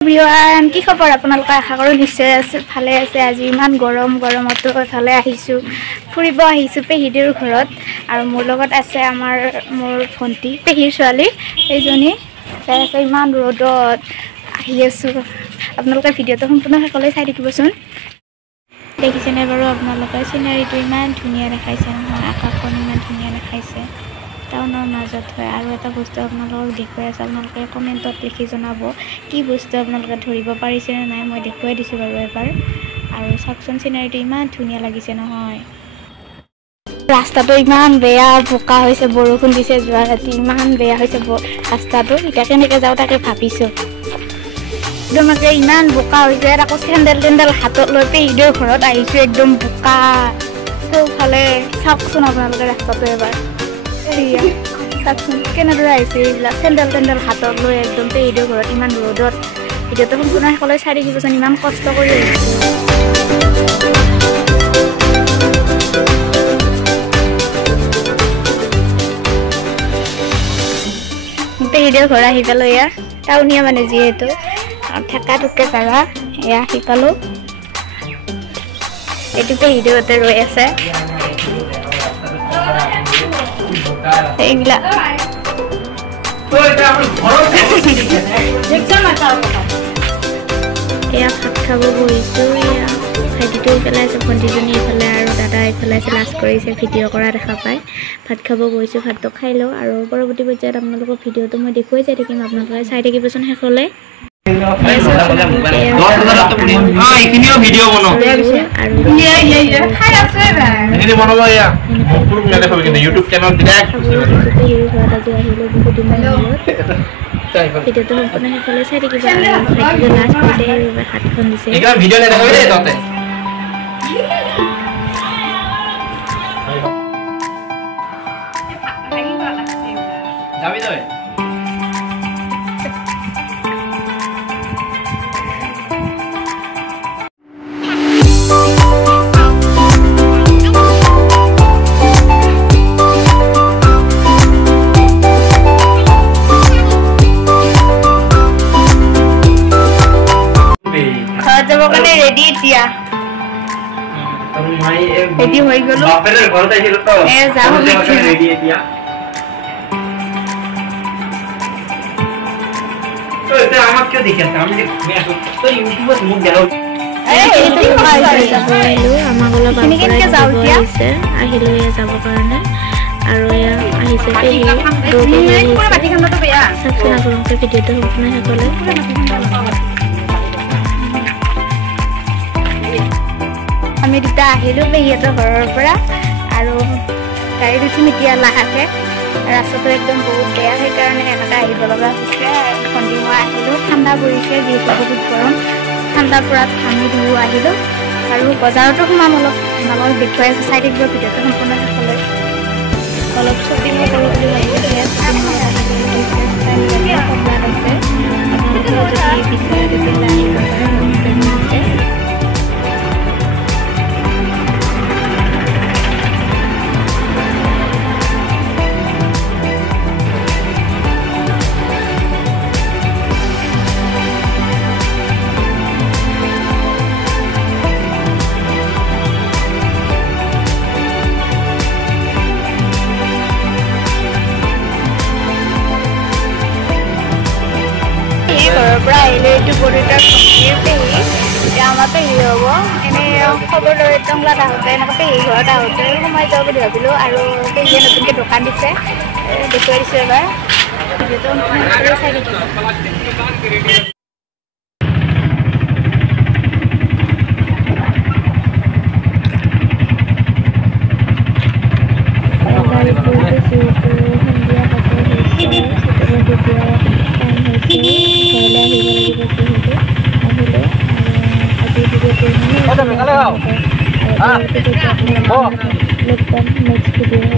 everyone কি খবৰ আপোনালোকে আশা কৰো নিশ্চয় আছে ভালে আছে আজি ইমান গৰমতো এফালে আহিছো ফুৰিব আহিছো পেহিদেৰ ঘৰত আৰু মোৰ লগত আছে মোৰ ভন্টি পেহিৰ ছোৱালী এইজনী তাই আছে ইমান ৰ'দত আহি আছো আপোনালোকে ভিডিঅটো সম্পূৰ্ণ সকলোৱে চাই থাকিবচোন দেখিছেনে বাৰু আপোনালোকে সিনাৰীটো ইমান ধুনীয়া দেখাইছে নহয় আকাশখন ইমান ধুনীয়া দেখাইছে টাউনৰ মাজত হয় আৰু এটা বস্তু আপোনালোকক দেখুৱাই আছে আপোনালোকে কমেণ্টত লিখি জনাব কি বস্তু আপোনালোকে ধৰিব পাৰিছে নে নাই মই দেখুৱাই দিছোঁ বাৰু এবাৰ আৰু চাওকচোন সিনাৰীটো ইমান ধুনীয়া লাগিছে নহয় ৰাস্তাটো ইমান বেয়া বোকা হৈছে বৰষুণ দিছে যোৱা ৰাতি ইমান বেয়া হৈছে ৰাস্তাটো এতিয়া কেনেকৈ যাওঁ তাকে ভাবিছোঁ একদমকে ইমান বোকা হৈছে আকৌ চেণ্ডেল হাতত লৈ পেহিদেৰ ঘৰত আহিছোঁ একদম বোকা চৌফালে চাওকচোন আপোনালোকে ৰাস্তাটো এবাৰ চাওকচোন কেনেদৰে আহিছে এইবিলাক চেণ্ডেল হাতত লৈ একদম পেহিদেৰ ঘৰত ইমান ৰ'দত ভিডিঅ'টো সম্পূৰ্ণ সকলোৱে চাই দেখিবচোন ইমান কষ্ট কৰি আহিছোঁ পেহিদেৰ ঘৰ আহি পালোঁ এয়া টাউনীয়া মানে যিহেতু ঠেকা ঠুকে জাগা এয়া আহি পালোঁ এইটো পেহিদেউহঁতে ৰৈ আছে এইবিলাক এয়া ভাত খাব বহিছোঁ এয়া ভাইটিটো ইফালে আছে ভণ্টিজনী ইফালে আৰু দাদা ইফালে আছে লাজ কৰিছে ভিডিঅ' কৰা দেখা পায় ভাত খাব বহিছোঁ ভাতটো খাই লওঁ আৰু পৰৱৰ্তী পৰ্যায়ত আপোনালোকৰ ভিডিঅ'টো মই দেখুৱাই যাই থাকিম আপোনালোকে চাই থাকিবচোন শেষলৈ ভিডিঅ'টো সম্পূৰ্ণ শেষলৈ চাই থাকিব আৰু লাজ কৰিছে হাতখন দিছে ৰেডি এতিয়া ৰেডি হৈ গলো বাপেৰে ঘৰত আহিলো তো যাও ৰেডি এতিয়া তো এটা আমাক কিয় দেখি আছে আমি দেখো তো ইউটিউবত মোক দেখাও এইটো আহিলো আমাক অলপ কেনেকৈ যাও এতিয়া আহিলো এ যাব কাৰণে আৰু এয়া আহিছে পেহি পুৰা মাটিখনটো বেয়া চাকচোন আপোনালোকে ভিডিঅ'টো সম্পূৰ্ণ সকলে আমি দুটা আহিলোঁ পেহিহঁতৰ ঘৰৰ পৰা আৰু গাড়ীত উঠিম এতিয়া লাহেকৈ ৰাস্তাটো একদম বহুত বেয়া সেইকাৰণে এনেকৈ আহিব লগা হৈছে ভণ্টি মই আহিলোঁ ঠাণ্ডা পৰিছে যিহেতু বহুত গৰম ঠাণ্ডাৰ পৰা ঘামি ধুও আহিলোঁ আৰু বজাৰতো সোমাম অলপ আপোনালোকক দেখুৱাই আছোঁ চাই থাকিব ভিডিঅ'টো সম্পূৰ্ণ শেষলৈ অলপ শ্বপিঙো কৰোঁ বুলি ভাবিছোঁ পৰা আহিলে এইটো বৰদেউতাৰ ভণ্টিৰ পেহী এতিয়া আমাৰ পেহী হ'ব এনেই খবৰ লৈ টংলাত আহোঁতে এনেকৈ পেহী ঘৰত আহোঁতে সোমাই যাওঁ বুলি ভাবিলোঁ আৰু পেহীয়ে নতুনকৈ দোকান দিছে দেখুৱাই দিছোঁ এবাৰ ভিডিঅ'টো চাই থাকিব next video